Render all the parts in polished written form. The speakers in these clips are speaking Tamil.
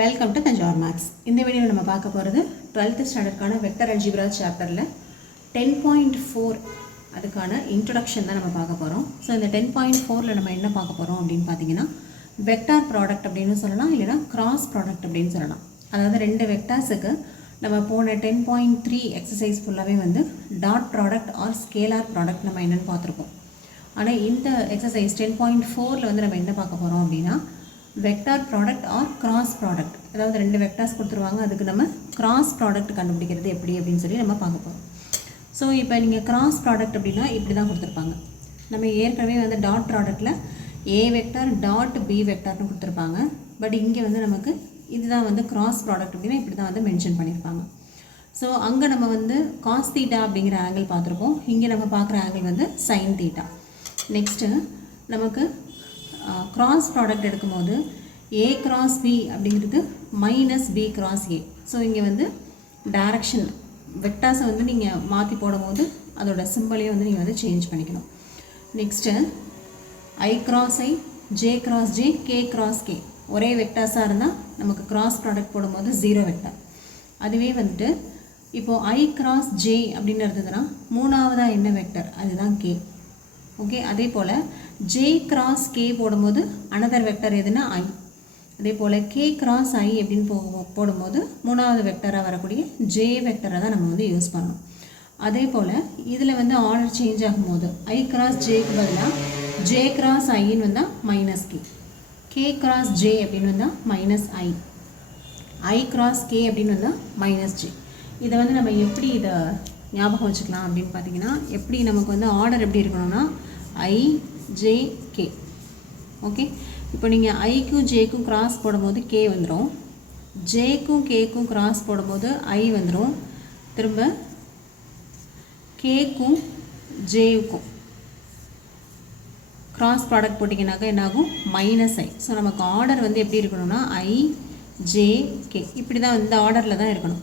Welcome to Thanjavur maths. இந்த வீடியோவில் நம்ம பார்க்க போகிறது 12th ஸ்டாண்டர்டுக்கான வெக்டர் அல்ஜிப்ரா சாப்டரில் 10.4 அதுக்கான இன்ட்ரொடக்ஷன் தான் நம்ம பார்க்க போகிறோம். ஸோ இந்த 10.4ல் நம்ம என்ன பார்க்க போகிறோம் அப்படின்னு பார்த்தீங்கன்னா, வெக்டார் ப்ராடக்ட் அப்படின்னு சொல்லலாம், இல்லைனா கிராஸ் ப்ராடக்ட் அப்படின்னு சொல்லலாம். அதாவது ரெண்டு வெக்டார்ஸுக்கு நம்ம போன 10.3 எக்ஸசைஸ் ஃபுல்லாகவே வந்து dot product or scalar product நம்ம என்னென்னு பார்த்துருக்கோம். ஆனால் இந்த எக்ஸசைஸ் 10.4ல் வந்து நம்ம என்ன பார்க்க போகிறோம் அப்படின்னா, vector product or cross product. அதாவது ரெண்டு வெக்டார்ஸ் கொடுத்துருவாங்க, அதுக்கு நம்ம கிராஸ் ப்ராடக்ட் கண்டுபிடிக்கிறது எப்படி அப்படின்னு சொல்லி நம்ம பார்க்க போகிறோம். ஸோ இப்போ நீங்கள் கிராஸ் ப்ராடக்ட் அப்படின்னா இப்படி தான் கொடுத்துருப்பாங்க. நம்ம ஏற்கனவே வந்து டாட் ப்ராடக்டில் ஏ வெக்டார் டாட் பி வெக்டார்னு கொடுத்துருப்பாங்க. பட் இங்கே வந்து நமக்கு இதுதான் வந்து கிராஸ் ப்ராடக்ட் அப்படின்னா இப்படி தான் வந்து மென்ஷன் பண்ணியிருப்பாங்க. ஸோ அங்கே நம்ம வந்து காஸ் தீட்டா அப்படிங்கிற ஆங்கிள் பார்த்துருப்போம். இங்கே நம்ம பார்க்குற ஆங்கிள் வந்து சைன் தீட்டா. நெக்ஸ்ட்டு நமக்கு கிராஸ் ப்ராடக்ட் எடுக்கும்போது ஏ கிராஸ் பி அப்படிங்கிறது minus B cross A. So இங்கே வந்து டைரக்ஷன் வெக்டார்ஸை வந்து நீங்கள் மாற்றி போடும்போது அதோட சிம்பிளையும் வந்து நீங்கள் வந்து சேஞ்ச் பண்ணிக்கணும். Next I cross I, J cross J, K cross K ஒரே வெக்டார்ஸாக இருந்தால் நமக்கு கிராஸ் ப்ராடக்ட் போடும்போது 0 வெக்டார். அதுவே வந்துட்டு இப்போது ஐ கிராஸ் ஜே அப்படின்னு இருந்ததுன்னா மூணாவதாக என்ன வெக்டர் அதுதான் கே. ஓகே, அதே போல் ஜே கிராஸ் கே போடும்போது அனதர் வெக்டர் எதுனா ஐ. அதே போல் கே கிராஸ் ஐ அப்படின்னு போடும்போது மூணாவது வெக்டராக வரக்கூடிய ஜே வெக்டரை தான் நம்ம வந்து யூஸ் பண்ணணும். அதே போல் இதில் வந்து ஆர்டர் சேஞ்ச் ஆகும்போது ஐ கிராஸ் ஜேக்கு பதிலாக ஜே கிராஸ் ஐன்னு வந்தால் minus K, K cross J அப்படின்னு வந்தால் மைனஸ் ஐ, ஐ கிராஸ் கே அப்படின்னு வந்தால் மைனஸ் ஜே. இதை வந்து நம்ம எப்படி இதை ஞாபகம் வச்சுக்கலாம் அப்படின்னு பார்த்தீங்கன்னா, எப்படி நமக்கு வந்து ஆர்டர் எப்படி இருக்கணும்னா ஐ ஜே கே. ஓகே, இப்போ நீங்கள் ஐக்கும் ஜேக்கும் கிராஸ் போடும்போது கே வந்துடும், ஜேக்கும் கேக்கும் கிராஸ் போடும்போது ஐ வந்துடும், திரும்ப கேக்கும் ஜேவுக்கும் கிராஸ் ப்ராடக்ட் போட்டிங்கனாக்கா என்னாகும் மைனஸ் ஐ. ஸோ நமக்கு ஆர்டர் வந்து எப்படி இருக்கணும்னா ஐ ஜே கே, இப்படி தான் இந்த ஆர்டரில் தான் இருக்கணும்.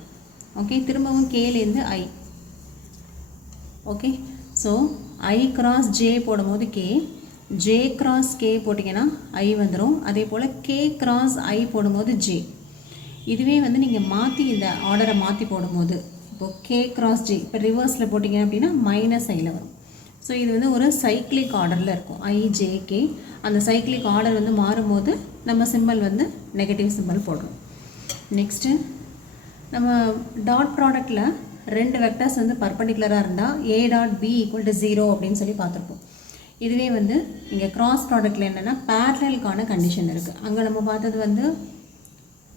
ஓகே, திரும்பவும் கேலேருந்து I. Okay, so I cross J போடும்போது கே, ஜே கிராஸ் கே போட்டிங்கன்னா ஐ வந்துடும். அதே போல் கே கிராஸ் ஐ போடும்போது ஜே. இதுவே வந்து நீங்கள் மாற்றி இந்த ஆர்டரை மாற்றி போடும்போது இப்போது கே கிராஸ் ஜே இப்போ ரிவர்ஸில் போட்டிங்க அப்படின்னா மைனஸ் ஐயில் வரும். ஸோ இது வந்து ஒரு சைக்ளிக் ஆர்டரில் இருக்கும் ஐ ஜே கே. அந்த சைக்ளிக் ஆர்டர் வந்து மாறும்போது நம்ம சிம்பிள் வந்து நெகட்டிவ் சிம்பிள் போடுறோம். நெக்ஸ்ட்டு நம்ம டாட் ப்ராடக்டில் ரெண்டு வெக்டர்ஸ் வந்து பர்பண்டிகுலராக இருந்தால் A dot B equal to 0 அப்படின்னு சொல்லி பார்த்துருப்போம். இதுவே வந்து இங்கே கிராஸ் ப்ராடக்டில் என்னென்னா பேரலலுக்கான கண்டிஷன் இருக்குது. அங்கே நம்ம பார்த்தது வந்து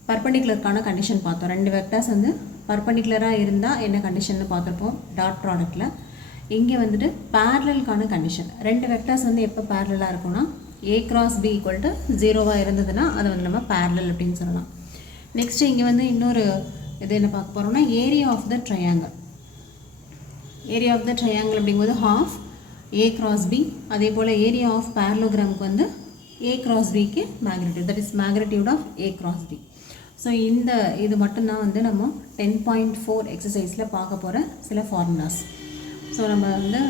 பர்பண்டிகுலருக்கான கண்டிஷன் பார்த்தோம். ரெண்டு வெக்டர்ஸ் வந்து பர்பண்டிகுலராக இருந்தால் என்ன கண்டிஷன் பார்த்துருப்போம் டாட் ப்ராடக்டில். இங்கே வந்துட்டு பேரலலுக்கான கண்டிஷன், ரெண்டு வெக்டர்ஸ் வந்து எப்போ பேரலாக இருக்கும்னா A cross B equal to 0வாக இருந்ததுன்னா அதை வந்து நம்ம பேரலல் அப்படின்னு சொல்லலாம். நெக்ஸ்ட்டு இங்கே வந்து இன்னொரு இது என்ன பார்க்க போகிறோம்னா area of the triangle. Area of the triangle அப்படிங்கும்போது ஹாஃப் ஏ கிராஸ் பி. அதே போல் ஏரியா ஆஃப் பேரலோகிராமுக்கு வந்து ஏ கிராஸ் பிக்கு magnitude, that is magnitude of A cross B. So இந்த இது மட்டும்தான் வந்து நம்ம 10.4 எக்ஸசைஸில் பார்க்க போகிற சில ஃபார்முலாஸ். ஸோ நம்ம வந்து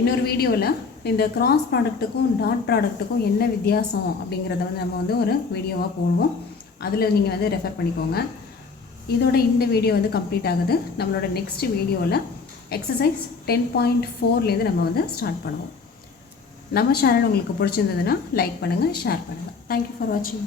இன்னொரு வீடியோவில் இந்த கிராஸ் ப்ராடக்ட்டுக்கும் டாட் ப்ராடக்ட்டுக்கும் என்ன வித்தியாசம் அப்படிங்கிறத வந்து நம்ம வந்து ஒரு வீடியோவாக போடுவோம். அதில் நீங்கள் வந்து ரெஃபர் பண்ணிக்கோங்க. இதோட இந்த வீடியோ வந்து கம்ப்ளீட் ஆகுது. நம்மளோட நெக்ஸ்ட் வீடியோவில் எக்ஸசைஸ் 10.4லேருந்து நம்ம வந்து ஸ்டார்ட் பண்ணுவோம். நம்ம சேனல் உங்களுக்கு பிடிச்சிருந்ததுன்னா லைக் பண்ணுங்கள், ஷேர் பண்ணுங்கள். தேங்க்யூ ஃபார் வாட்சிங்.